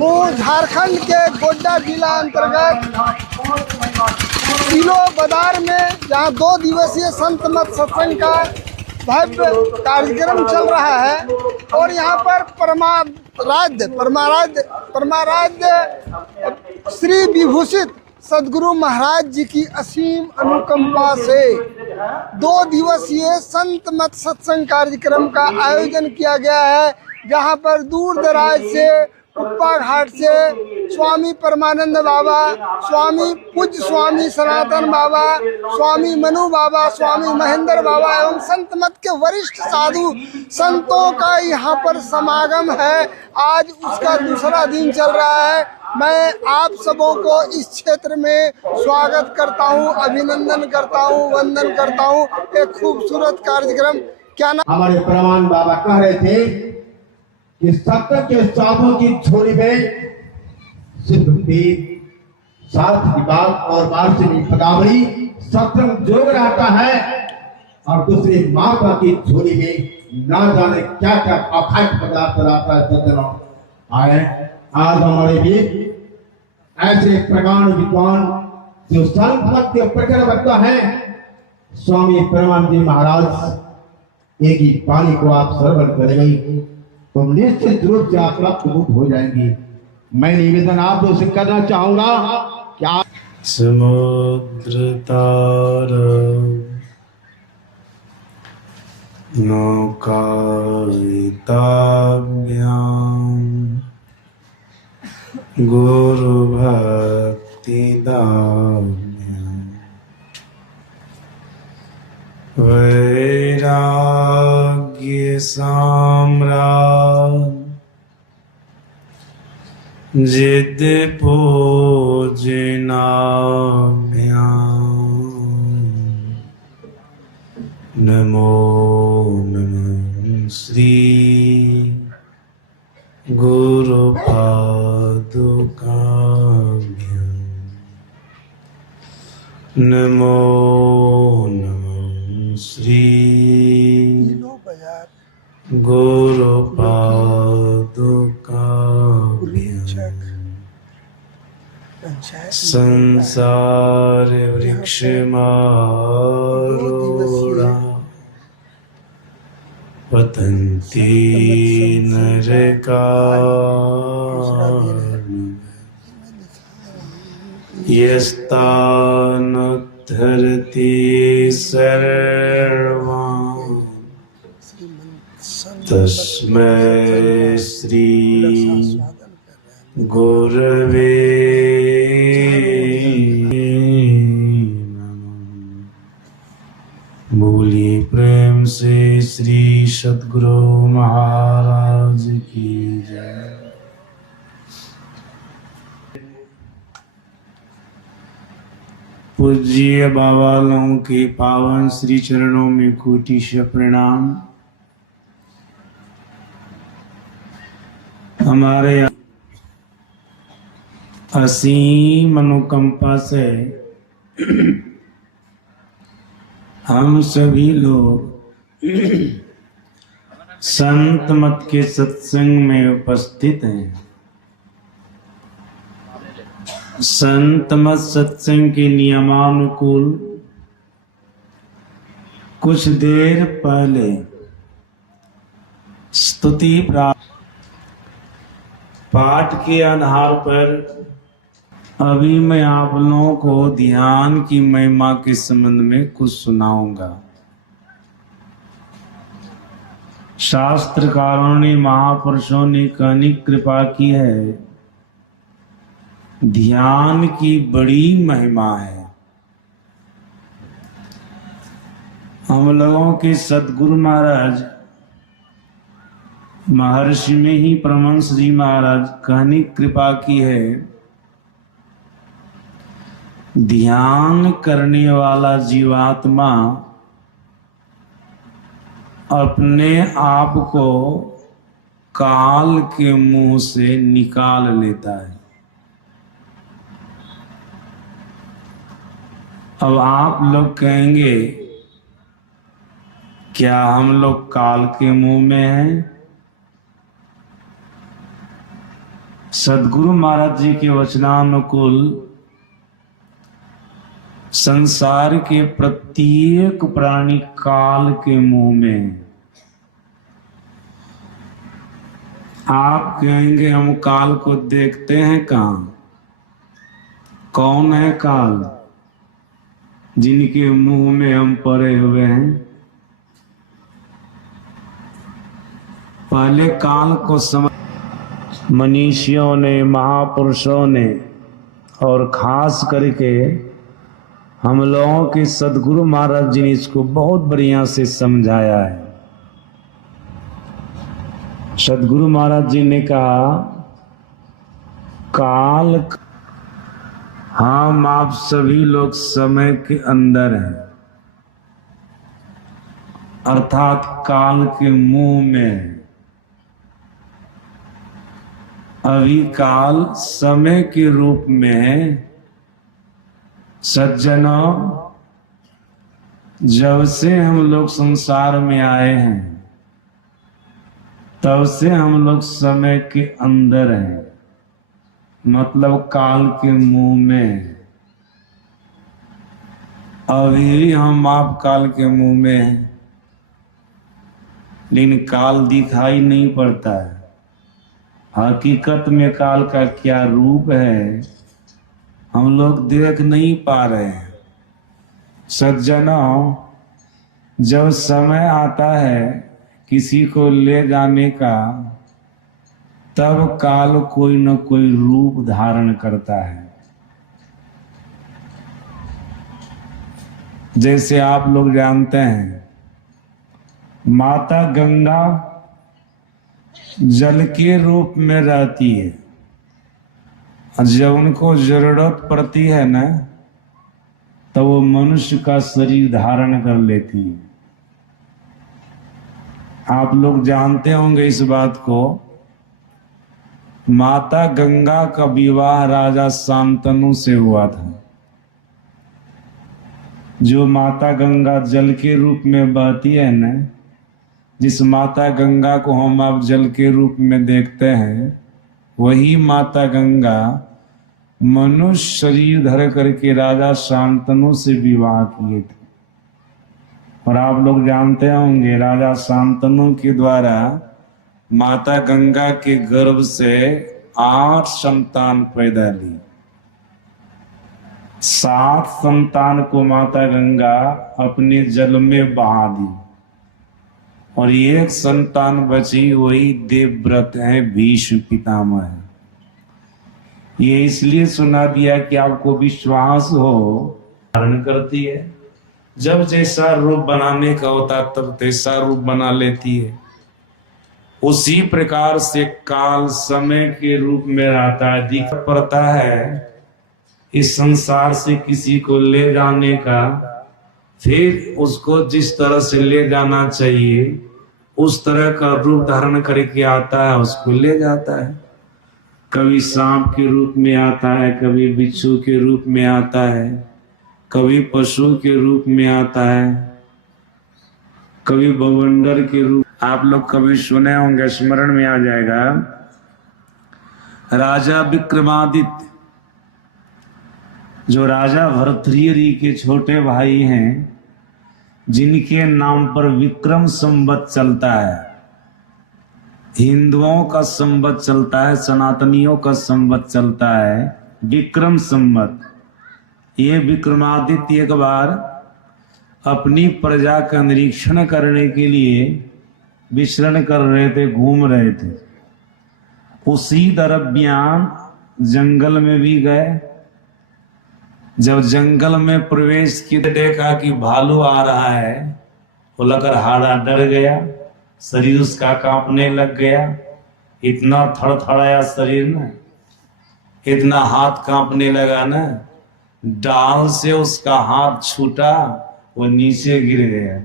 हूँ झारखंड के गोड्डा जिला अंतर्गत किलो बाजार में, जहाँ 2 दिवसीय संत मत सत्संग का भव्य कार्यक्रम चल रहा है। और यहाँ पर परमाराध्य श्री विभूषित सदगुरु महाराज जी की असीम अनुकंपा से 2 दिवसीय संत मत सत्संग कार्यक्रम का आयोजन किया गया है, जहां पर दूर दराज से, कुप्पा घाट से स्वामी परमानंद बाबा, स्वामी पूज्य स्वामी सनातन बाबा, स्वामी मनु बाबा, स्वामी महेंद्र बाबा एवं संत मत के वरिष्ठ साधु संतों का यहाँ पर समागम है। आज उसका दूसरा दिन चल रहा है। मैं आप सबों को इस क्षेत्र में स्वागत करता हूं, अभिनंदन करता हूं, वंदन करता हूं। एक खूबसूरत कार्यक्रम। क्या नाम? हमारे परमान बाबा कह रहे थे कि सत्य के साधुओं की झोली में सिर्फ वेद, शास्त्र की बात और वार्षिक पदावली सत्संग जोग रहता है, और दूसरे माता की झोली में ना जाने क्या क्या अखाद्य पदार्थ रहता है। सज्जनों, आए आज हमारे भी ऐसे प्रगाढ़ विद्वान जो संत मत के प्रखर वक्ता है, स्वामी परमानंद जी महाराज, एक ही वाणी को आप श्रवण करेंगे तो निश्चित रूप से आप मुक्त हो जाएंगे। मैं निवेदन आप लोग से करना चाहूंगा कि आप समुद्र तारा नौकायिताभ्यां गुरु भक्ति दाभ्यां वैराग्य साम्राज्य जिद पूजनाभ्यां नमो नमः श्री गुरु पादुकाभ्यां नमो नमः श्री गुरु पादुकाभ्यां संसार वृक्षमारूढ़ा पतन्ति नरकार्णवे यस्तानुद्धरति सर्वान् तस्मै श्री गुरवे नमः। बोलिए प्रेम से श्री सद्गुरु महाराज की जय। पूज्य बाबा लोगों के पावन श्री चरणों में कोटि प्रणाम। हमारे असीम अनुकंपा से हम सभी लोग संत मत के सत्संग में उपस्थित हैं। संत मत सत्संग के नियमानुकूल कुछ देर पहले स्तुति पाठ के आधार पर अभी मैं आप लोगों को ध्यान की महिमा के संबंध में कुछ सुनाऊंगा। शास्त्रकारों ने, महापुरुषों ने कहनी कृपा की है, ध्यान की बड़ी महिमा है। हम लोगों के सद्गुरु महाराज महर्षि में ही परमहंस जी महाराज कहनी कृपा की है, ध्यान करने वाला जीवात्मा अपने आप को काल के मुंह से निकाल लेता है। अब आप लोग कहेंगे, क्या हम लोग काल के मुंह में हैं? सदगुरु महाराज जी के वचनानुकूल संसार के प्रत्येक प्राणी काल के मुंह में। आप कहेंगे हम काल को देखते हैं कहां? कौन है काल जिनके मुंह में हम पड़े हुए हैं? पहले काल को समझ मनीषियों ने, महापुरुषों ने और खास करके हम लोगों के सदगुरु महाराज जी ने इसको बहुत बढ़िया से समझाया है। सदगुरु महाराज जी ने कहा काल, हम आप सभी लोग समय के अंदर हैं, अर्थात काल के मुंह में। अभी काल समय के रूप में है। सज्जनों, जब से हम लोग संसार में आए हैं तब से हम लोग समय के अंदर हैं, मतलब काल के मुंह में। अभी हम आप काल के मुंह में हैं, लेकिन काल दिखाई नहीं पड़ता है। हकीकत में काल का क्या रूप है हम लोग देख नहीं पा रहे हैं। सज्जनों, जब समय आता है किसी को ले जाने का, तब काल कोई न कोई रूप धारण करता है। जैसे आप लोग जानते हैं, माता गंगा जल के रूप में रहती है, और जब उनको जरूरत पड़ती है ना, तो वो मनुष्य का शरीर धारण कर लेती है। आप लोग जानते होंगे इस बात को। माता गंगा का विवाह राजा शांतनु से हुआ था। जो माता गंगा जल के रूप में बहती है ना, जिस माता गंगा को हम अब जल के रूप में देखते हैं, वही माता गंगा मनुष्य शरीर धर करके राजा शांतनु से विवाह किए थे। और आप लोग जानते होंगे राजा शांतनु के द्वारा माता गंगा के गर्भ से 8 संतान पैदा ली। 7 संतान को माता गंगा अपने जल में बहा दी, और 1 संतान बची, वही देवव्रत है, भीष्म पितामह है। ये इसलिए सुना दिया कि आपको विश्वास हो, धारण करती है। जब जैसा रूप बनाने का होता तब तैसा रूप बना लेती है। उसी प्रकार से काल समय के रूप में रहता है, दिख पड़ता है। इस संसार से किसी को ले जाने का, फिर उसको जिस तरह से ले जाना चाहिए उस तरह का रूप धारण करके आता है, उसको ले जाता है। कभी सांप के रूप में आता है, कभी बिच्छू के रूप में आता है, कभी पशु के रूप में आता है, कभी बवंडर के रूप। आप लोग कभी सुने होंगे, स्मरण में आ जाएगा। राजा विक्रमादित्य, जो राजा भर्तृहरि के छोटे भाई हैं, जिनके नाम पर विक्रम संवत चलता है। हिंदुओं का संवत चलता है, सनातनियों का संवत चलता है विक्रम संवत। ये विक्रमादित्य एक बार अपनी प्रजा का निरीक्षण करने के लिए विचरण कर रहे थे, घूम रहे थे। उसी दरमियान जंगल में भी गए। जब जंगल में प्रवेश किए, देखा कि भालू आ रहा है। वो लकर हाड़ा डर गया, शरीर उसका कांपने लग गया। इतना थड़थड़ाया शरीर ना, इतना हाथ कांपने लगा ना, डाल से उसका हाथ छूटा, वो नीचे गिर गया।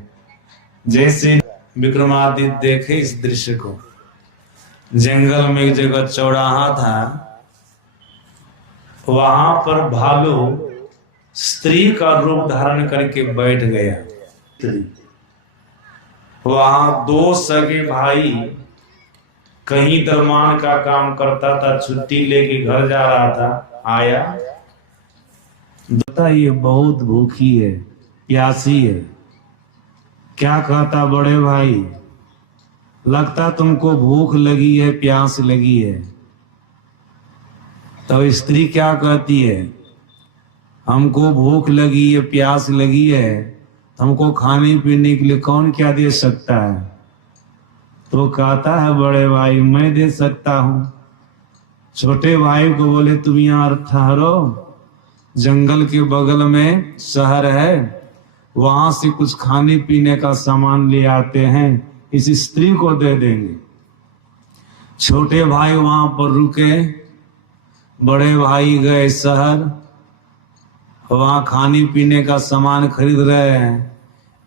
जैसे विक्रमादित्य देखे इस दृश्य को, जंगल में एक जगह चौराहा था, वहां पर भालू स्त्री का रूप धारण करके बैठ गया। वहां 2 सगे भाई कहीं दरमान का काम करता था, छुट्टी लेके घर जा रहा था, आया बता ये बहुत भूखी है, प्यासी है। क्या कहता बड़े भाई, लगता तुमको भूख लगी है, प्यास लगी है। तो स्त्री क्या कहती है, हमको भूख लगी है, प्यास लगी है, हमको खाने पीने के लिए कौन क्या दे सकता है? तो कहता है बड़े भाई मैं दे सकता हूं। छोटे भाई को बोले तुम यहाँ ठहरो, जंगल के बगल में शहर है, वहां से कुछ खाने पीने का सामान ले आते हैं, इस स्त्री को दे देंगे। छोटे भाई वहां पर रुके, बड़े भाई गए शहर, वहां खाने पीने का सामान खरीद रहे हैं।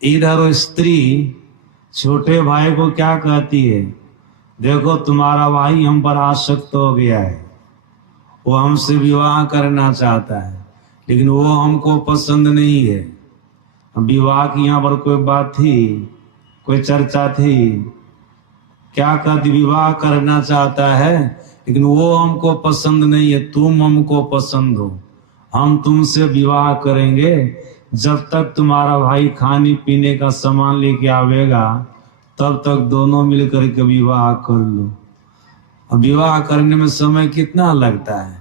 इधर वो स्त्री छोटे भाई को क्या कहती है, देखो तुम्हारा भाई हम पर आसक्त हो गया है, वो हमसे विवाह करना चाहता है, लेकिन वो हमको पसंद नहीं है। विवाह की यहाँ पर कोई बात थी, कोई चर्चा थी? क्या कहती, विवाह करना चाहता है लेकिन वो हमको पसंद नहीं है, तुम हमको पसंद हो, हम तुमसे विवाह करेंगे जब तक तुम्हारा भाई खाने पीने का सामान लेके आवेगा, तब तक दोनों मिलकर के विवाह कर लो। अब विवाह करने में समय कितना लगता है?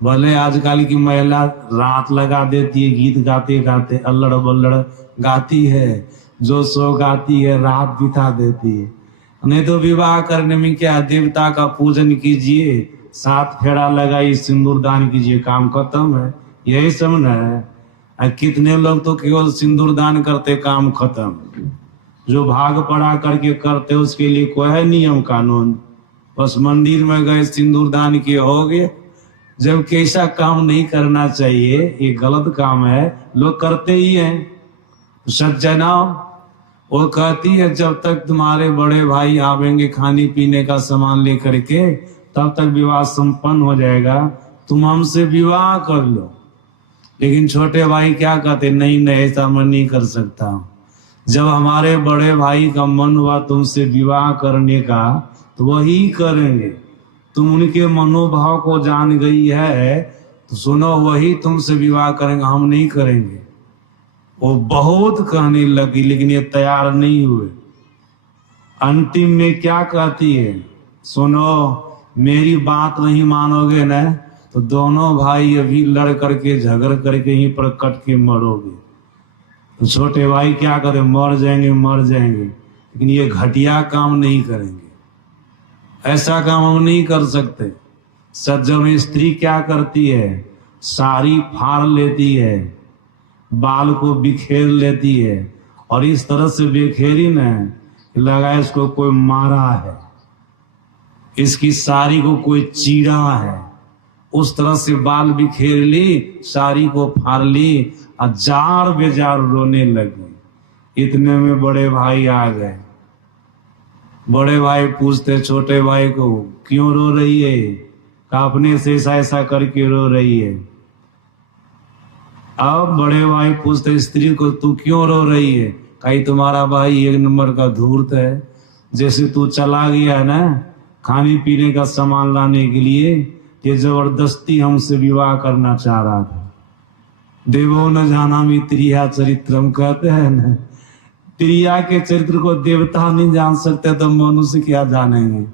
भले आजकल की महिला रात लगा देती है, गीत गाते गाते अल्लड़ बल्लड़ गाती है, जो सो गाती है, रात बिता देती है। नहीं तो विवाह करने में क्या, देवता का पूजन कीजिए, 7 फेरा लगाई, सिंदूर दान कीजिए, काम खत्म है। यही समझ है। कितने लोग तो केवल सिंदूर दान करते, काम खत्म। जो भाग पड़ा करके करते उसके लिए कोई है नियम कानून, बस मंदिर में गए सिंदूर दान किए हो गए। जबकि ऐसा काम नहीं करना चाहिए, ये गलत काम है, लोग करते ही हैं। सज्जना वो कहती है जब तक तुम्हारे बड़े भाई आवेंगे खाने पीने का सामान लेकर के, तब तक विवाह संपन्न हो जाएगा, तुम हमसे विवाह कर लो। लेकिन छोटे भाई क्या कहते, नहीं नहीं ऐसा मैं नहीं कर सकता। जब हमारे बड़े भाई का मन हुआ तुमसे विवाह करने का, तो वही करेंगे। तुम उनके मनोभाव को जान गई है, तो सुनो वही तुमसे विवाह करेंगे, हम नहीं करेंगे। वो बहुत कहने लगी, लेकिन ये तैयार नहीं हुए। अंतिम में क्या कहती है, सुनो मेरी बात नहीं मानोगे ना, तो दोनों भाई अभी लड़ करके झगड़ करके यहीं पर कट के मरोगे। तो छोटे भाई क्या करें, मर जाएंगे मर जाएंगे, लेकिन ये घटिया काम नहीं करेंगे, ऐसा काम हम नहीं कर सकते। सज्जन स्त्री क्या करती है, साड़ी फाड़ लेती है, बाल को बिखेर लेती है, और इस तरह से बिखेरी न लगा इसको कोई मारा है, इसकी साड़ी को कोई चीरा है, उस तरह से बाल बिखेर ली, साड़ी को फाड़ ली, और जार बेजार रोने लगी। इतने में बड़े भाई आ गए। बड़े भाई पूछते छोटे भाई को, क्यों रो रही है? कहा अपने से ऐसा ऐसा करके रो रही है। अब बड़े भाई पूछते स्त्री को, तू क्यों रो रही है? कहीं तुम्हारा भाई 1 नंबर का धूर्त है, जैसे तू चला गया ना खाने पीने का सामान लाने के लिए, ये जबरदस्ती हमसे विवाह करना चाह रहा था। देवो न जाना मी त्रिया चरित्रम कहते हैं ना, त्रिया के चरित्र को देवता नहीं जान सकते तो मनुष्य क्या जानेंगे।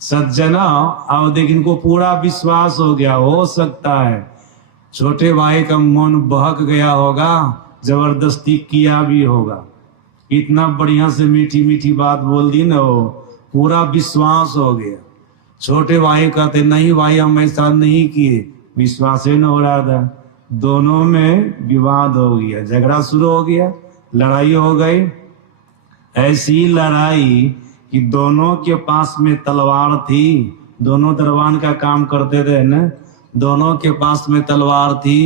सज्जना अब देख इनको पूरा विश्वास हो गया, हो सकता है छोटे भाई का मन बहक गया होगा, जबरदस्ती किया भी होगा। इतना बढ़िया से मीठी मीठी बात बोल दी ना, वो पूरा विश्वास हो गया। छोटे भाई कहते नहीं भाई हम ऐसा नहीं किए, विश्वास ही न हो रहा था। दोनों में विवाद हो गया, झगड़ा शुरू हो गया, लड़ाई हो गई। ऐसी लड़ाई कि दोनों के पास में तलवार थी, दोनों दरबान का काम करते थे ना, दोनों के पास में तलवार थी,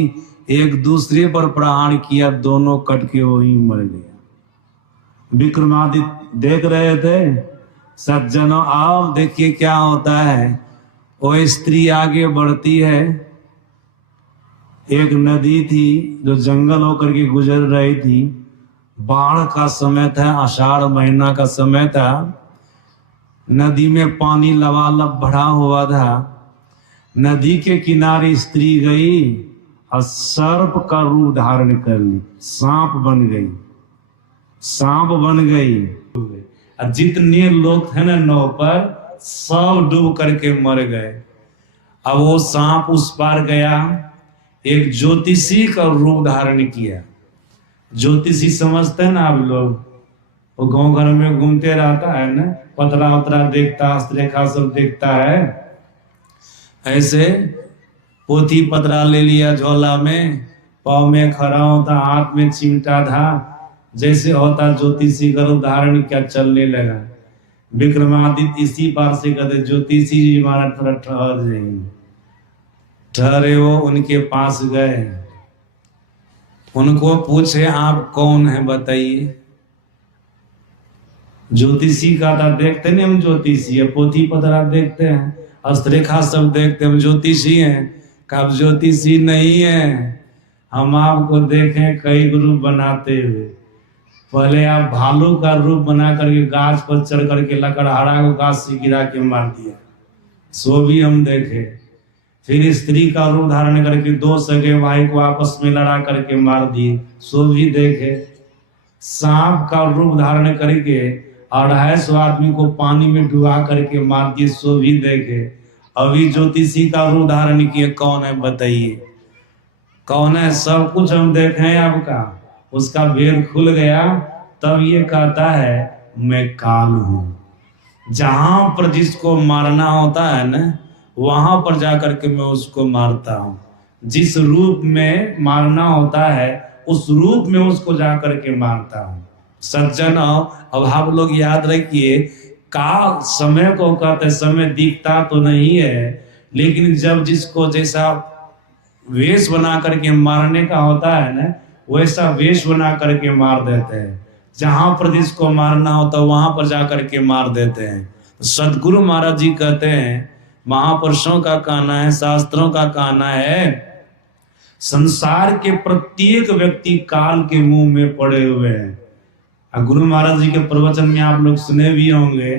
एक दूसरे पर प्रहार किया, दोनों कट के वहीं मर गया। विक्रमादित्य देख रहे थे। सज्जनों आओ देखिए क्या होता है। वो स्त्री आगे बढ़ती है। एक नदी थी जो जंगल होकर के गुजर रही थी, बाढ़ का समय था, आषाढ़ महीना का समय था। नदी में पानी लबालब भरा हुआ था। नदी के किनारे स्त्री गई और सर्प का रूप धारण कर ली, सांप बन गई, सांप बन गई। और जितने लोग थे ना नाव पर, सब डूब करके मर गए। अब वो सांप उस पार गया, एक ज्योतिषी का रूप धारण किया। ज्योतिषी समझते हैं ना आप लोग, वो गांव घर में घूमते रहता है ना, पतरा उतरा देखता, हस्तरेखा सब देखता है। ऐसे पोथी पतरा ले लिया झोला में, पाँव में खड़ा होता, हाथ में चिमटा था, जैसे होता ज्योतिषी का रूप धारण क्या चलने लगा। विक्रमादित्य इसी बार से कहते ज्योतिषी जी हमारा थोड़ा ठहर जाएंगे। ठहरे वो उनके पास गए, उनको पूछे आप कौन है बताइए। ज्योतिषी का था, देखते नहीं हम ज्योतिषी है, पोथी पतरा देखते हैं, हस्तरेखा सब देखते हैं, हम ज्योतिषी हैं। कब ज्योतिषी नहीं है, हम आपको देखें कई रूप बनाते हुए। पहले आप भालू का रूप बना करके गाछ पर चढ़ करके लकड़हारा को गाछ से गिरा के मार दिया, सो भी हम देखे। फिर स्त्री का रूप धारण करके दो सगे भाई को आपस में लड़ा करके मार दिए, सो भी देखे। सांप का रूप धारण करके 250 आदमी को पानी में डुबा करके मार दिए, सो भी देखे। अभी ज्योतिषी का रूप धारण किए, कौन है बताइए, कौन है? सब कुछ हम देखे आपका, उसका भेद खुल गया। तब ये कहता है मैं काल हूं। जहां पर जिसको मारना होता है ना, वहां पर जाकर के मैं उसको मारता हूं। जिस रूप में मारना होता है उस रूप में उसको जाकर के मारता हूं। सज्जन, अब आप लोग याद रखिए, काल समय को कहते, समय दिखता तो नहीं है, लेकिन जब जिसको जैसा वेश बना करके मारने का होता है ना, वैसा वेश बना करके मार देते हैं। जहां पर जिसको मारना होता है वहां पर जाकर के मार देते हैं। सदगुरु महाराज जी कहते हैं, महापुरुषों का कहना है, शास्त्रों का कहना है, संसार के प्रत्येक व्यक्ति काल के मुंह में पड़े हुए हैं। गुरु महाराज जी के प्रवचन में आप लोग सुने भी होंगे,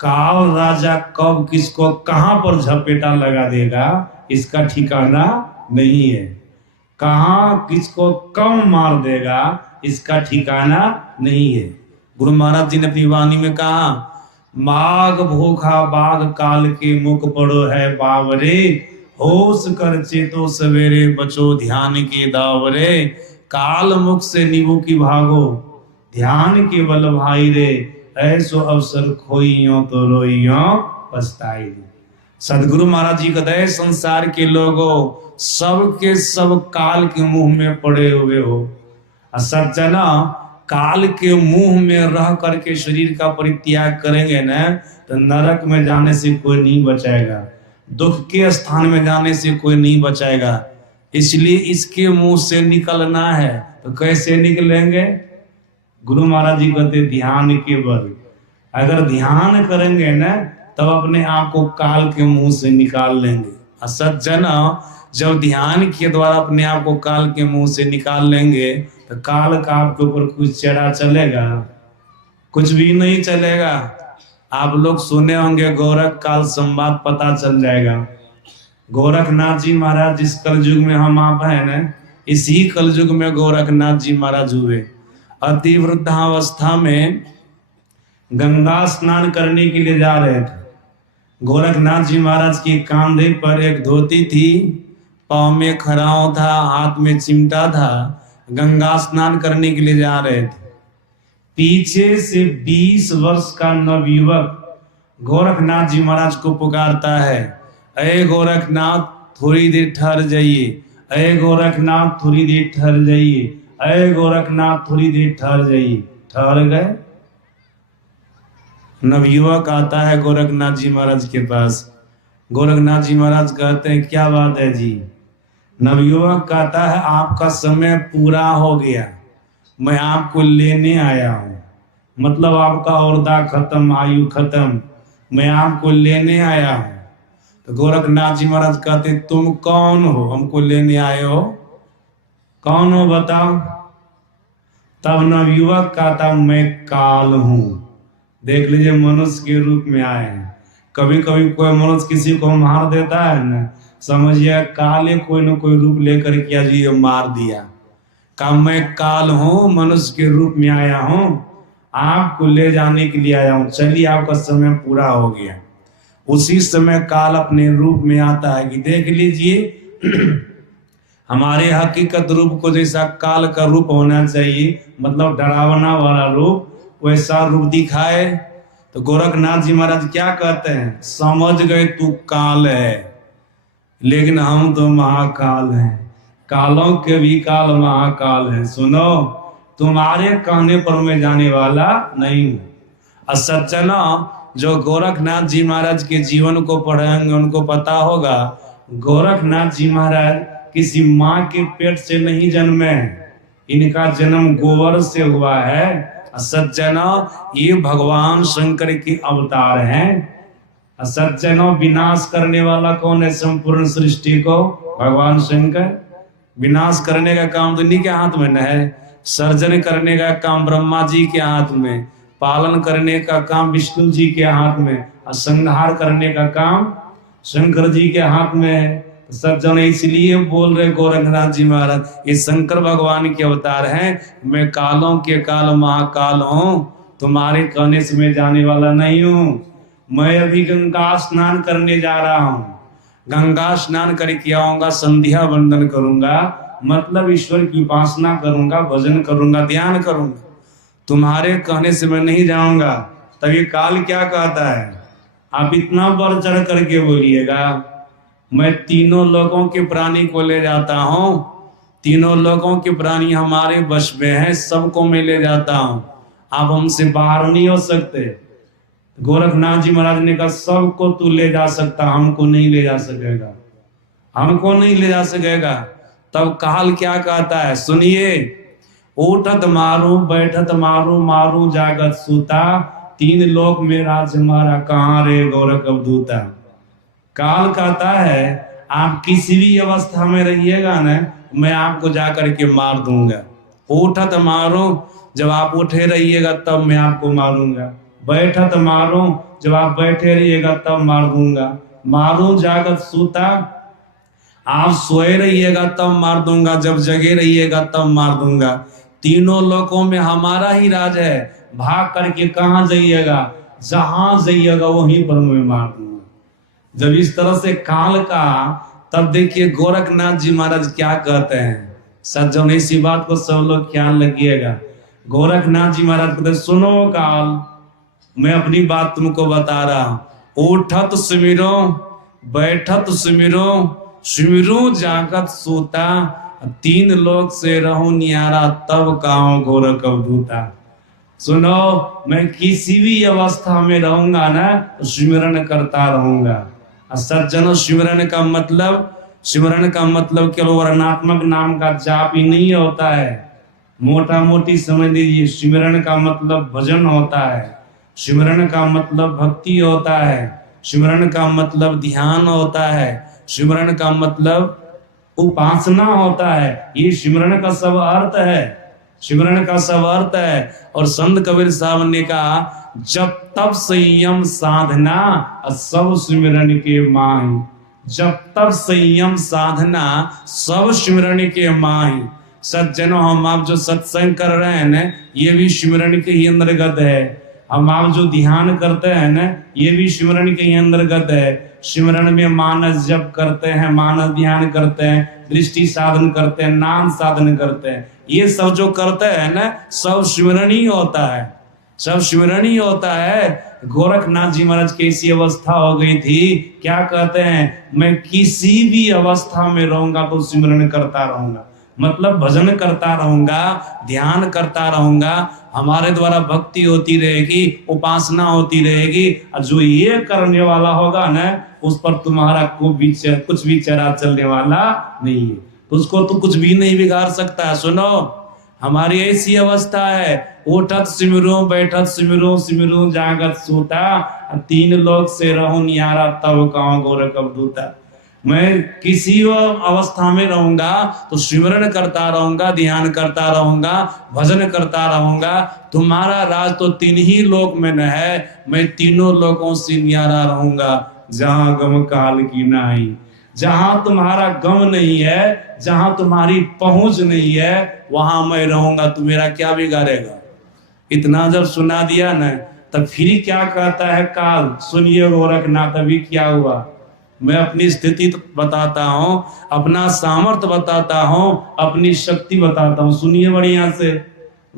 काल राजा कब किसको कहां पर झपेटा लगा देगा इसका ठिकाना नहीं है। कहां किसको कम मार देगा इसका ठिकाना नहीं है। गुरु महाराज जी ने अपनी वाणी में कहा, माघ भूखा बाघ काल के मुख पड़ो है बावरे, होश कर चेतो सवेरे बचो ध्यान के दावरे। काल मुख से निभु की भागो ध्यान के बल भाई रे, ऐसो अवसर खोइयो तो रोइयो पछताई रे। सदगुरु महाराज जी कहते हैं, संसार के लोगों सब के सब काल के मुंह में पड़े हुए हो। सज्जना, काल के मुंह में रह करके शरीर का परित्याग करेंगे ना, तो नरक में जाने से कोई नहीं बचाएगा, दुख के स्थान में जाने से कोई नहीं बचाएगा। इसलिए इसके मुंह से निकलना है, तो कैसे निकलेंगे? गुरु महाराज जी कहते ध्यान के बल। अगर ध्यान करेंगे ना, तब अपने आप को काल के मुंह से निकाल लेंगे। सज्जन, जब ध्यान के द्वारा अपने आप को काल के मुंह से निकाल लेंगे, तो काल का आपके ऊपर कुछ चढ़ा चलेगा? कुछ भी नहीं चलेगा। आप लोग सुने होंगे गोरख काल संवाद, पता चल जाएगा। गोरखनाथ जी महाराज जिस कलयुग में हम आप हैं ना, इसी कलयुग में गोरखनाथ जी महाराज हुए। अति वृद्धावस्था में गंगा स्नान करने के लिए जा रहे थे। गोरखनाथ जी महाराज की कांधे पर एक धोती थी, पाँव में खड़ाऊ था, हाथ में चिमटा था, गंगा स्नान करने के लिए जा रहे थे। पीछे से 20 वर्ष का नवयुवक गोरखनाथ जी महाराज को पुकारता है, अरे गोरखनाथ थोड़ी देर ठहर जाइए, अरे गोरखनाथ थोड़ी देर ठहर जाइए, अरे गोरखनाथ थोड़ी देर ठहर जाइए। ठहर गए। नवयुवक आता है गोरखनाथ जी महाराज के पास। गोरखनाथ जी महाराज कहते हैं, क्या बात है जी? नवयुवक कहता है, आपका समय पूरा हो गया, मैं आपको लेने आया हूं। मतलब आपका औरदा खत्म, आयु खत्म, मैं आपको लेने आया हूं। तो गोरखनाथ जी महाराज कहते, तुम कौन हो, हमको लेने आए हो? कौन हो बताओ? तब नवयुवक कहता, मैं काल हूं। देख लीजिए मनुष्य के रूप में आए हैं। कभी कभी कोई मनुष्य किसी को मार देता है ना, समझिए काले कोई न कोई रूप लेकर किया जी ये मार दिया। का मैं काल हूं, मनुष्य के रूप में आया हूं, आपको ले जाने के लिए आया हूं, चलिए आपका समय पूरा हो गया। उसी समय काल अपने रूप में आता है कि देख लीजिए हमारे हकीकत रूप को जैसा काल का रूप होना चाहिए, मतलब डरावना वाला रूप, वैसा रूप दिखाए। तो गोरखनाथ जी महाराज क्या कहते हैं, समझ गए तू काल है लेकिन हम तो महाकाल हैं, कालों के भी काल महाकाल है। सुनो, तुम्हारे कहने पर मैं जाने वाला नहीं हूं। सज्जना जो गोरखनाथ जी महाराज के जीवन को पढ़ेंगे उनको पता होगा गोरखनाथ जी महाराज किसी माँ के पेट से नहीं जन्मे, इनका जन्म गोबर से हुआ है। सज्जना ये भगवान शंकर के अवतार हैं। सज्जनों विनाश करने वाला कौन है संपूर्ण सृष्टि को, भगवान शंकर। विनाश करने का काम तो इन्हीं के हाथ में न है, सर्जन करने का काम ब्रह्मा जी के हाथ में, पालन करने का काम विष्णु जी के हाथ में, और संहार करने का काम शंकर जी के हाथ में है। सज्जन इसलिए बोल रहे गोरखनाथ जी महाराज ये शंकर भगवान के अवतार हैं। मैं कालों के काल महाकाल हूं, तुम्हारे कहने से मैं जाने वाला नहीं हूं। मैं अभी गंगा स्नान करने जा रहा हूं, गंगा स्नान करके आऊंगा, संध्या वंदन करूंगा, मतलब ईश्वर की उपासना करूंगा, भजन करूंगा, ध्यान करूंगा। तुम्हारे कहने से मैं नहीं जाऊंगा। तब ये काल क्या कहता है, आप इतना बढ़ चढ़ करके बोलिएगा मैं तीनों लोगों के प्राणी को ले जाता हूं, तीनों लोगों के प्राणी हमारे वश में हैं, सबको मैं ले जाता हूं, आप हमसे बाहर नहीं हो सकते। गोरखनाथ जी महाराज ने कहा सबको तू ले जा सकता, हमको नहीं ले जा सकेगा, हमको नहीं ले जा सकेगा। तब काल क्या कहता है सुनिए, उठत मारू बैठत मारू मारू जागत सूता, तीन लोक में राज हमारा कहाँ रे गोरख अवधूता। काल कहता है आप किसी भी अवस्था में रहिएगा ना, मैं आपको जाकर के मार दूंगा। उठत मारो, जब आप उठे रहिएगा तब मैं आपको मारूंगा। बैठत मारो, जब आप बैठे रहिएगा तब मार दूंगा। मारू जागत सूता, आप सोए रहिएगा तब मार दूंगा, जब जगे रहिएगा तब मार दूंगा। तीनों लोकों में हमारा ही राज है, भाग करके कहाँ जाइएगा, जहां जाइएगा वहीं पर मैं मार दूंगा। जब इस तरह से काल का, तब देखिए गोरखनाथ जी महाराज क्या कहते हैं। सज्जन इसी बात को सब लोग ख्याल रखिएगा। गोरखनाथ जी महाराज कहते सुनो काल, मैं अपनी बात तुमको बता रहा हूं। उठत सुमिरो बैठत सुमिरो, सुमिरो जागत सूता, तीन लोग से रहूं नियारा, तब कहो गोरख अवधूता। सुनो, मैं किसी भी अवस्था में रहूंगा ना तो सिमरन करता रहूंगा। सज्जनों सिमरन का मतलब केवल वर्णात्मक नाम का जाप ही नहीं होता है, मोटा मोटी समझ लीजिए। सिमरन का मतलब भजन होता है, सिमरन का मतलब भक्ति होता है, सिमरन का मतलब ध्यान होता है, सिमरन का मतलब उपासना होता है। ये सिमरन का सब अर्थ है, सिमरन का सब अर्थ है। और संत कबीर साहब ने कहा जब तब संयम साधना सब सिमरन के माही, जब तब संयम साधना सब सिमरन के माही। सज्जनों हम आप जो सत्संग कर रहे हैं ना, ये भी सिमरन के ही अंतर्गत है। हम आप जो ध्यान करते हैं ना, ये भी सिमरन के ही अंतर्गत है। सिमरन में मानस जप करते हैं, मानस ध्यान करते हैं, दृष्टि साधन करते हैं, नाम साधन करते हैं, ये सब जो करते हैं ना सब सिमरन ही होता है, सब सिमरन ही होता है। गोरखनाथ जी महाराज की ऐसी अवस्था हो गई थी, क्या कहते हैं, मैं किसी भी अवस्था में रहूंगा तो सिमरन करता रहूंगा, मतलब भजन करता रहूंगा, ध्यान करता रहूंगा, हमारे द्वारा भक्ति होती रहेगी, उपासना होती रहेगी। और जो ये करने वाला होगा ना, उस पर तुम्हारा कुछ भी चरा चलने वाला नहीं है, तो उसको तो कुछ भी नहीं बिगाड़ सकता है। सुनो, हमारी ऐसी अवस्था है, उठत सिमरो बैठत सिमरो, सिमरो जागत सूता, तीन लोग से रहो नियारा, तब कहो गोरख अवधूता। मैं किसी अवस्था में रहूंगा तो सिमरन करता रहूंगा, ध्यान करता रहूंगा, भजन करता रहूंगा। तुम्हारा राज तो 3 ही लोक में न है, मैं तीनों लोकों से न्यारा रहूंगा। जहां गम काल की नाई, जहां तुम्हारा गम नहीं है, जहां तुम्हारी पहुंच नहीं है, वहां मैं रहूंगा। तू मेरा क्या बिगाड़ेगा? इतना जब सुना दिया ना, तब फिर क्या कहता है काल? सुनिए गोरखनाथ, अभी क्या हुआ। मैं अपनी स्थिति बताता हूं, अपना सामर्थ्य बताता हूं, अपनी शक्ति बताता हूं। सुनिए बढ़िया से।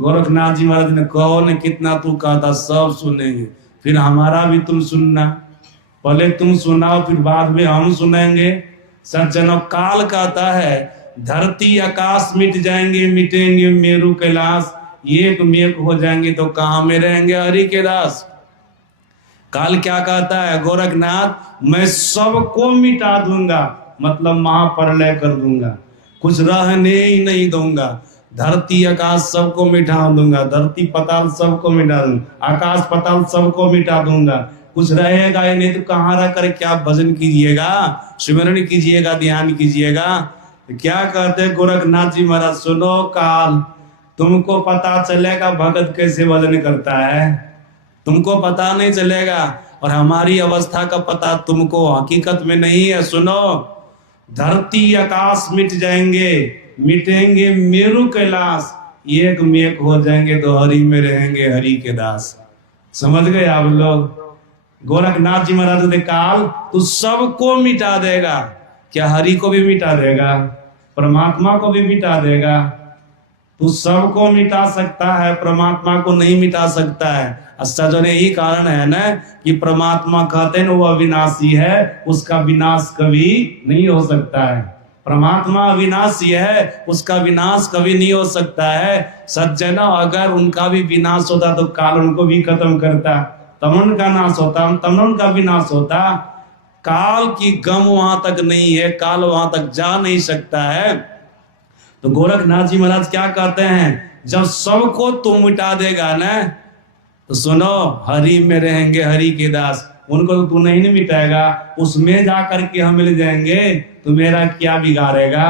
गोरखनाथ जी महाराज ने कहो ने कितना तू कहता, सब सुनेंगे, फिर हमारा भी तुम सुनना। पहले तुम सुनाओ, फिर बाद में हम सुनेंगे। सज्जनों, काल कहता है धरती आकाश मिट जाएंगे, मिटेंगे मेरू कैलाश, एक मेक हो जाएंगे तो कहां में रहेंगे हरि के दास। काल क्या कहता है? गोरखनाथ, मैं सबको मिटा दूंगा, मतलब महाप्रलय कर दूंगा, कुछ रहने ही नहीं दूंगा। धरती आकाश सबको मिटा दूंगा, धरती पताल सबको मिटा दूंगा, आकाश पताल सबको मिटा दूंगा, कुछ रहेगा ही नहीं। तो कहाँ रह कर क्या भजन कीजिएगा, सिमरन कीजिएगा, ध्यान कीजिएगा। क्या कहते गोरखनाथ जी महाराज? सुनो काल, तुमको पता चलेगा भगत कैसे भजन करता है, तुमको पता नहीं चलेगा, और हमारी अवस्था का पता तुमको हकीकत में नहीं है। सुनो, धरती आकाश मिट जाएंगे, मिटेंगे मेरू कैलाश, एक मेक हो जाएंगे तो हरि में रहेंगे हरि के दास। समझ गए आप लोग? गोरखनाथ जी महाराज ने काल तू सबको मिटा देगा। क्या हरि को भी मिटा देगा? परमात्मा को भी मिटा देगा? तू सबको मिटा सकता है, परमात्मा को नहीं मिटा सकता है। सजन यही कारण है ना कि परमात्मा कहते हैं वो अविनाशी है, उसका विनाश कभी नहीं हो सकता है। परमात्मा अविनाशी है, उसका विनाश कभी नहीं हो सकता है। सज्जन, अगर उनका भी विनाश होता तो काल उनको भी खत्म करता, तब उनका नाश होता, तब उनका विनाश होता। काल की गम वहां तक नहीं है, काल वहां तक जा नहीं सकता है। तो गोरखनाथ जी महाराज क्या कहते हैं? जब सबको तू मिटा देगा ना, तो सुनो, हरि में रहेंगे हरि के दास। उनको तो तू नहीं मिटाएगा, उसमें जाकर के हम मिल जाएंगे, तो मेरा क्या बिगाड़ेगा?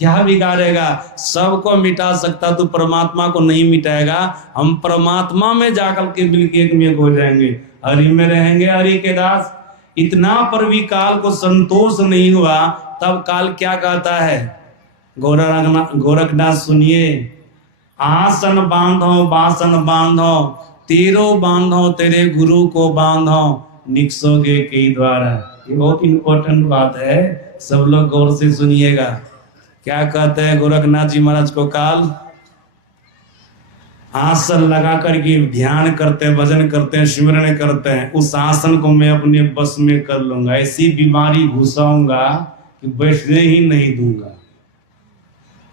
क्या बिगाड़ेगा? सबको मिटा सकता तू परमात्मा को नहीं मिटाएगा। हम परमात्मा में जाकर के मिल के एक में हो जाएंगे, हरि में रहेंगे हरि के दास। इतना पर भी काल को संतोष नहीं हुआ, तब काल क्या कहता है? गोरखनाथ सुनिए, आसन बांधो बासन बांधो, तेरो बांधो तेरे गुरु को बांधो, निकसोगे के द्वारा। ये बहुत इंपॉर्टेंट बात है, सब लोग गौर से सुनिएगा। क्या कहते हैं गोरखनाथ जी महाराज को काल? आसन लगा करके ध्यान करते हैं, भजन करते हैं, सिमरन करते हैं, उस आसन को मैं अपने बस में कर लूंगा, ऐसी बीमारी घुसाऊंगा कि बैठने ही नहीं दूंगा।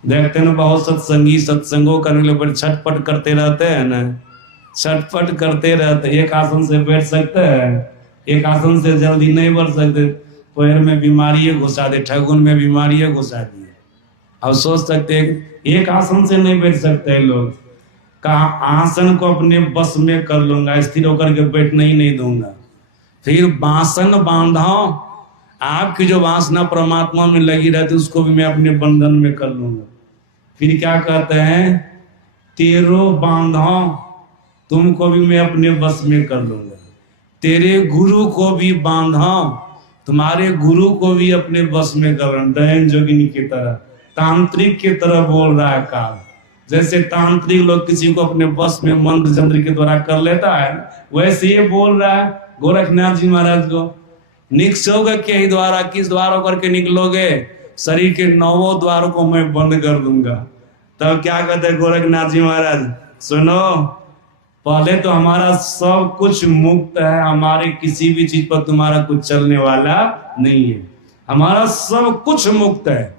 देखते हैं ना बहुत सत्संगी सत्संगों करने के लिए छटपट करते रहते हैं ना, छटपट करते रहते। एक आसन से बैठ सकते हैं, एक आसन से जल्दी नहीं बढ़ सकते, पैर में बीमारी घुसा दे, ठगुन में बीमारी घुसा दी। अब सोच सकते हैं एक आसन से नहीं बैठ सकते लोग। कहा आसन को अपने बस में कर लूंगा, स्थिर होकर के बैठने ही नहीं दूंगा। फिर बासन बांधो, आपकी जो वासना परमात्मा में लगी रहती उसको भी मैं अपने बंधन में कर लूंगा। फिर क्या कहते हैं? तेरो बांधो, तुमको भी मैं अपने बस में कर लूंगा। तेरे गुरु को भी बांधो, तुम्हारे गुरु को भी अपने बस में कर लूंगा। डैन जोगिनी की तरह, तांत्रिक की तरह बोल रहा है काल। जैसे तांत्रिक लोग किसी को अपने बस में मंत्र जंत्र के द्वारा कर लेता है, वैसे ये बोल रहा है गोरखनाथ जी महाराज को। निकलोगे के ही द्वारा, किस द्वार होकर के निकलोगे? शरीर के 9 द्वारों को मैं बंद कर दूंगा। तब क्या कहते हैं गोरखनाथ जी महाराज? सुनो, पहले तो हमारा सब कुछ मुक्त है, हमारे किसी भी चीज पर तुम्हारा कुछ चलने वाला नहीं है। हमारा सब कुछ मुक्त है,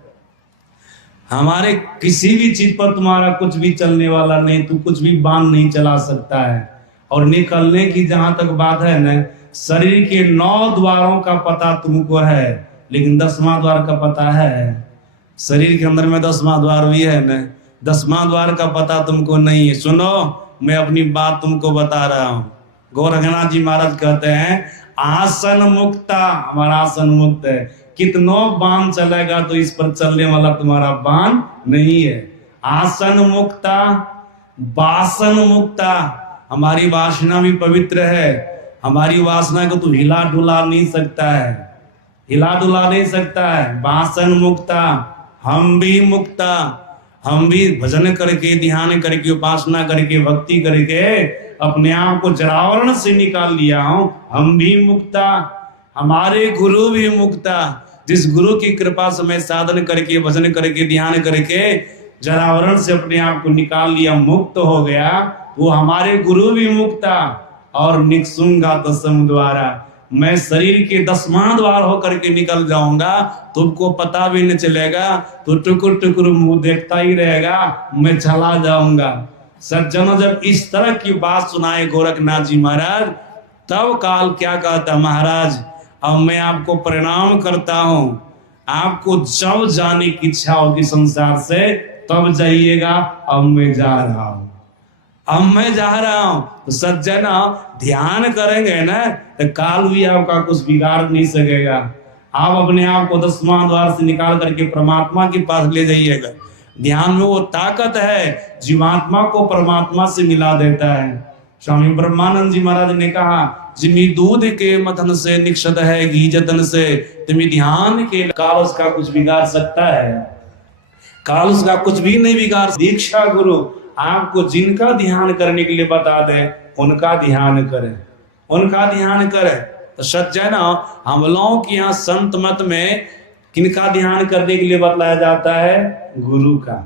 हमारे किसी भी चीज पर तुम्हारा कुछ भी चलने वाला नहीं, तू कुछ भी बांध नहीं चला सकता है। और निकलने की जहां तक बात है ना, शरीर के 9 द्वारों का पता तुमको है, लेकिन 10वां द्वार का पता है? शरीर के अंदर में 10वां द्वार भी है ना, 10वां द्वार का पता तुमको नहीं है। सुनो, मैं अपनी बात तुमको बता रहा हूं। गोरखनाथ जी महाराज कहते हैं आसन मुक्ता, हमारा आसन मुक्त है। कितनों बाण चलेगा तो इस पर चलने वाला तुम्हारा बाण नहीं है। आसन मुक्ता, वासन मुक्ता, हमारी वासना भी पवित्र है। हमारी वासना को तू हिला डुला नहीं सकता है, हिला डुला नहीं सकता है। वासन मुक्ता, हम भी मुक्ता, हम भी भजन करके, ध्यान करके, उपासना करके, भक्ति करके अपने आप को जरावरण से निकाल लिया हूं। हम भी मुक्ता, हमारे गुरु भी मुक्ता। जिस गुरु की कृपा से मैं साधन करके, भजन करके, ध्यान करके जरावरण से अपने आप को निकाल लिया, मुक्त हो गया, वो हमारे गुरु भी मुक्ता। और निकसूंगा दसम द्वारा, मैं शरीर के 10वां द्वार होकर के निकल जाऊंगा, तुमको पता भी नहीं चलेगा, तो टुकुर टुकुर मुंह देखता ही रहेगा, मैं चला जाऊंगा। सज्जनों, जब इस तरह की बात सुनाए गोरखनाथ जी महाराज, तब काल क्या कहता महाराज, अब मैं आपको प्रणाम करता हूं, आपको जब जाने की इच्छा होगी संसार से तब जाइएगा, अब मैं जा रहा हूं, अब मैं जा रहा हूं। तो सज्जन ध्यान करेंगे ना तो काल भी आपका कुछ बिगाड़ नहीं सकेगा। आप अपने आप को 10वां द्वार से निकाल करके परमात्मा के पास ले जाइएगा। ध्यान में वो ताकत है, जीवात्मा को परमात्मा से मिला देता है। स्वामी ब्रह्मानंद जी महाराज ने कहा, जिमी दूध के मथन से निक्षत है घी जतन से, तुम्हें ध्यान के काल उसका कुछ बिगाड़ सकता है? काल उसका कुछ भी नहीं बिगाड़। दीक्षा गुरु आपको जिनका ध्यान करने के लिए बता दे उनका ध्यान करें, उनका ध्यान करें। तो सज्जन, हम लोगों के यहाँ संत मत में किनका ध्यान करने के लिए बतलाया जाता है? गुरु का,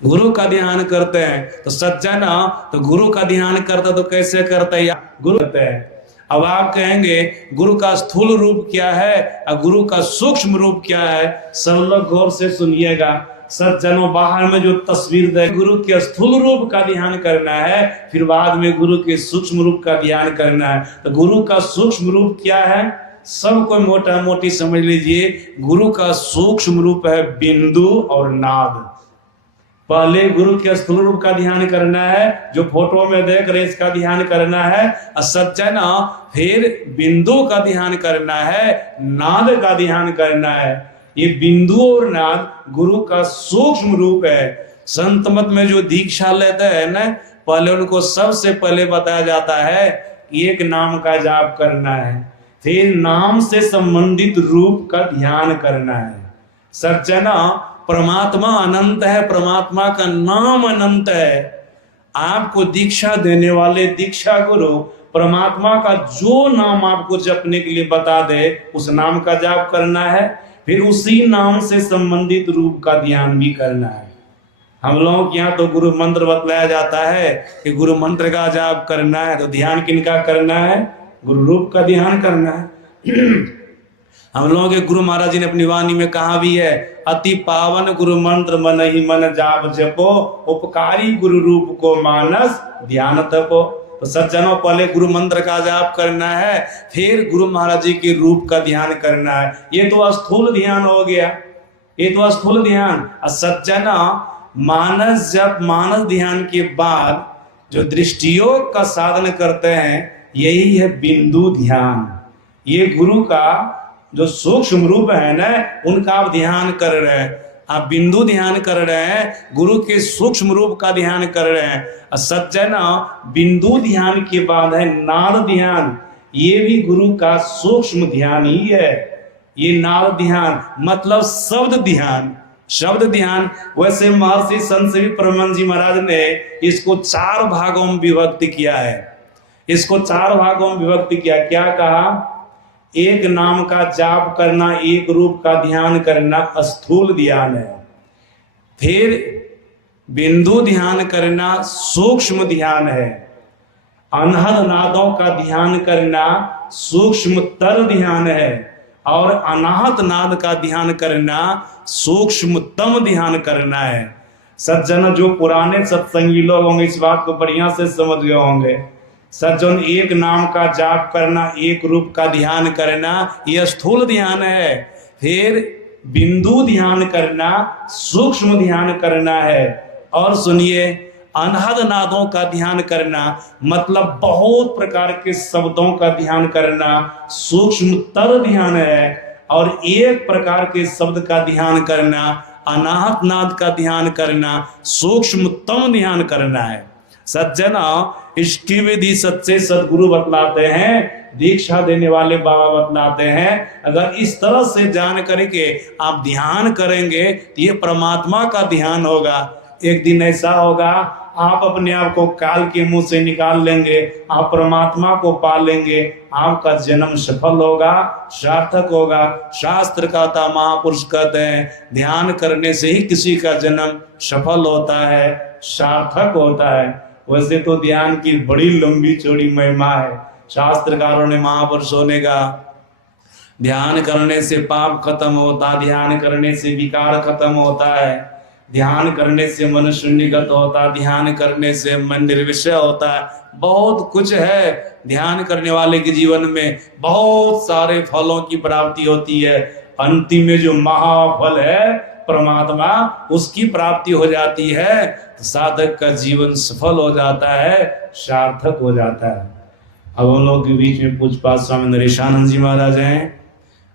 गुरु का ध्यान करते हैं। तो सज्जन, तो गुरु का ध्यान करता तो कैसे करते हैं? गुरु करते हैं। अब आप कहेंगे गुरु का स्थूल रूप क्या है और गुरु का सूक्ष्म रूप क्या है? सब लोग गौर से सुनिएगा। सज्जनों, बाहर में जो तस्वीर दे, गुरु के स्थूल रूप का ध्यान करना है, फिर बाद में गुरु के सूक्ष्म रूप का ध्यान करना है। तो गुरु का सूक्ष्म रूप क्या है? सबको मोटा मोटी समझ लीजिए। गुरु का सूक्ष्म रूप है बिंदु और नाद। पहले गुरु के स्थूल रूप का ध्यान करना है, जो फोटो में देख रहे इसका ध्यान करना है। सज्जन, फिर बिंदु का ध्यान करना है, नाद का ध्यान करना है। ये बिंदु और नाद गुरु का सूक्ष्म रूप है। संत मत में जो दीक्षा लेते हैं ना, पहले उनको सबसे पहले बताया जाता है कि एक नाम का जाप करना है, फिर नाम से संबंधित रूप का ध्यान करना है। सज्जन, परमात्मा अनंत है, परमात्मा का नाम अनंत है। आपको दीक्षा देने वाले दीक्षा गुरु परमात्मा का जो नाम आपको जपने के लिए बता दे उस नाम का जाप करना है, फिर उसी नाम से संबंधित रूप का ध्यान भी करना है। हम लोगों के यहाँ तो गुरु मंत्र बतलाया जाता है कि गुरु मंत्र का जाप करना है, तो ध्यान किनका करना है? गुरु रूप का ध्यान करना है। हम लोगों के गुरु महाराज जी ने अपनी वाणी में कहा भी है, अति पावन गुरु मंत्र मन ही मन जाप जपो, उपकारी गुरु रूप को मानस ध्यान तपो। तो सज्जनों, पहले गुरु मंत्र का जाप करना है, फिर गुरु महाराज जी के रूप का ध्यान करना है। ये तो स्थूल ध्यान हो गया, ये तो स्थूल ध्यान। सज्जन, मानस जप, मानस ध्यान के बाद जो दृष्टियोग का साधन करते हैं, यही है बिंदु ध्यान। ये गुरु का जो सूक्ष्म रूप है ना, उनका आप ध्यान कर रहे हैं। आप बिंदु ध्यान कर रहे हैं, गुरु के सूक्ष्म रूप का ध्यान कर रहे हैं। सज्जन, बिंदु ध्यान के बाद है नाद ध्यान। ये भी गुरु का सूक्ष्म ध्यान ही है। ये नाद ध्यान मतलब शब्द ध्यान, शब्द ध्यान। वैसे महर्षि संत श्री परमानंद जी महाराज ने इसको 4 भागों में विभक्त किया है। इसको 4 भागों में विभक्त किया। क्या कहा? एक नाम का जाप करना, एक रूप का ध्यान करना स्थूल ध्यान है। फिर बिंदु ध्यान करना सूक्ष्म ध्यान है। अनहद नादों का ध्यान करना सूक्ष्मतर ध्यान है। और अनाहत नाद का ध्यान करना सूक्ष्मतम ध्यान करना है। सज्जन, जो पुराने सत्संगी लोग होंगे इस बात को बढ़िया से समझ गए होंगे। सज्जन, एक नाम का जाप करना, एक रूप का ध्यान करना, यह स्थूल ध्यान है। फिर बिंदु ध्यान करना सूक्ष्म ध्यान करना है। और सुनिए, अनहद नादों का ध्यान करना मतलब बहुत प्रकार के शब्दों का ध्यान करना सूक्ष्मतर ध्यान है। और एक प्रकार के शब्द का ध्यान करना, अनाहत नाद का ध्यान करना, सूक्ष्मतम ध्यान करना है। सज्जन, इष्टि विधि सच्चे सदगुरु बतलाते हैं, दीक्षा देने वाले बाबा बतलाते हैं, अगर इस तरह से जान करके आप ध्यान करेंगे तो ये परमात्मा का ध्यान होगा। एक दिन ऐसा होगा आप अपने आप को काल के मुंह से निकाल लेंगे, आप परमात्मा को पा लेंगे, आपका जन्म सफल होगा, सार्थक होगा। शास्त्र कहता, महापुरुष कहते हैं, ध्यान करने से ही किसी का जन्म सफल होता है, सार्थक होता है। वैसे तो ध्यान की बड़ी लंबी चौड़ी महिमा है। शास्त्रकारों ने महापुरुषों ने कहा, ध्यान करने से पाप खत्म होता, ध्यान करने से विकार खत्म होता है, ध्यान करने से मन शून्यगत होता, ध्यान करने से मन निर्विषय होता है। बहुत कुछ है। ध्यान करने वाले के जीवन में बहुत सारे फलों की प्राप्ति होती है। अंतिम में जो महाफल है परमात्मा, उसकी प्राप्ति हो जाती है तो साधक का जीवन सफल हो जाता है, सार्थक हो जाता है। अब हम लोग के बीच में पूज्यपाद स्वामी नरेशानंद जी महाराज हैं।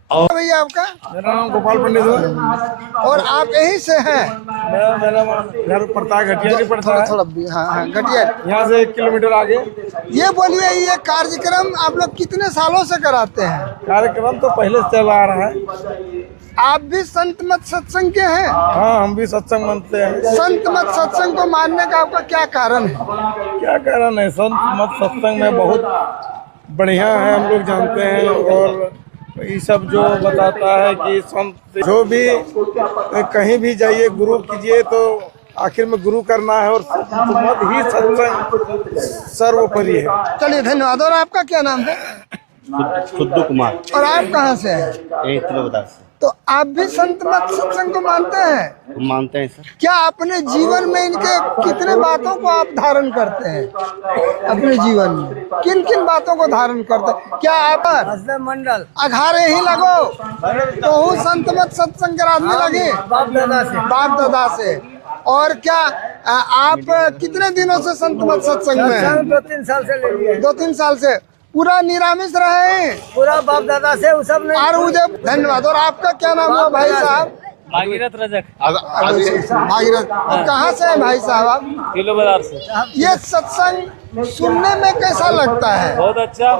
और भैया आपका? मेरा नाम गोपाल पंडित है और आप यहीं से हैं? मेरा घर पड़ता है घटिया जी पड़ता है, थोड़ा भी, हाँ, घटिया। यहाँ से 1 किलोमीटर आगे। ये बोलिए, ये कार्यक्रम आप लोग कितने सालों से कराते हैं? कार्यक्रम तो पहले से चला आ रहा है। आप भी संत मत सत्संग के हैं? हाँ, हम भी सत्संग मानते हैं। संत मत सत्संग को मानने का आपका क्या कारण है? क्या कारण है? संत मत सत्संग में बहुत बढ़िया है, हम लोग जानते हैं। और ये सब जो बताता है कि संत जो भी कहीं भी जाइए गुरु कीजिए तो आखिर में गुरु करना है, और मत ही सत्संग सर्वोपरि है। चलिए, धन्यवाद। और आपका क्या नाम है? खुद्दू कुमार। और आप कहाँ से हैं? एक किलोमीटर से। तो आप भी संत मत सत्संग को मानते हैं? हम मानते हैं सर। क्या अपने जीवन में इनके कितने बातों को आप धारण करते हैं? अपने जीवन में किन किन बातों को धारण करते हैं? क्या आप मंडल अघारे ही लगो तो हूँ संत मत सत्संग कराने लगे बाप दादा से। और क्या आप कितने दिनों से संत मत सत्संग में हैं? 2-3 साल से ले लिए। 2-3 साल से पूरा निरामिष रहे? पूरा बाप दादा से वो सब नहीं। और मुझे धन्यवाद। और आपका क्या नाम है भाई साहब? भागीरथ रजक। भागीरथ। और कहाँ से है भाई साहब आप? किलो बाजार से। ये सत्संग सुनने में कैसा लगता है? बहुत अच्छा।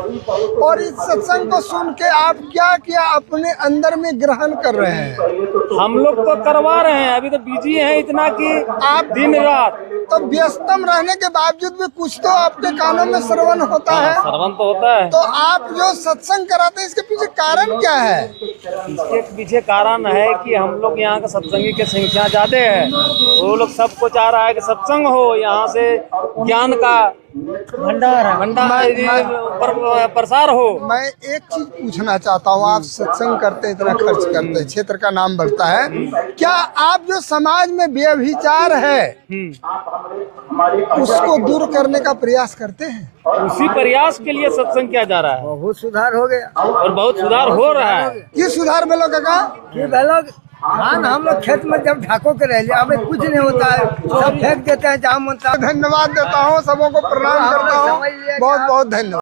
और इस सत्संग को सुन के आप क्या क्या अपने अंदर में ग्रहण कर रहे हैं? हम लोग तो करवा रहे हैं, अभी तो बिजी हैं इतना कि आप दिन रात। तो व्यस्तम रहने के बावजूद भी कुछ तो आपके कानों में श्रवण होता है। श्रवण तो होता है। तो आप जो सत्संग कराते हैं, इसके पीछे कारण क्या है? इसके पीछे कारण है कि हम लोग यहाँ का सत्संगी की संख्या ज्यादा है। वो लोग सबको चाह रहा है कि सत्संग हो, यहाँ से ज्ञान का भंडार प्रसार हो। मैं एक चीज पूछना चाहता हूँ, आप सत्संग करते हैं, इतना खर्च करते हैं, क्षेत्र का नाम बढ़ता है, क्या आप जो समाज में व्यभिचार है उसको दूर करने का प्रयास करते हैं? उसी प्रयास के लिए सत्संग किया जा रहा है। बहुत सुधार हो गया और बहुत सुधार हो रहा है। ये सुधार बेलो काका? हाँ, हम लोग खेत में जब ढाको के रह लिया, अब कुछ नहीं होता है, सब फेंक देते हैं जहाँ मनता। धन्यवाद देता हूँ, सबों को प्रणाम करता हूँ, बहुत बहुत धन्यवाद।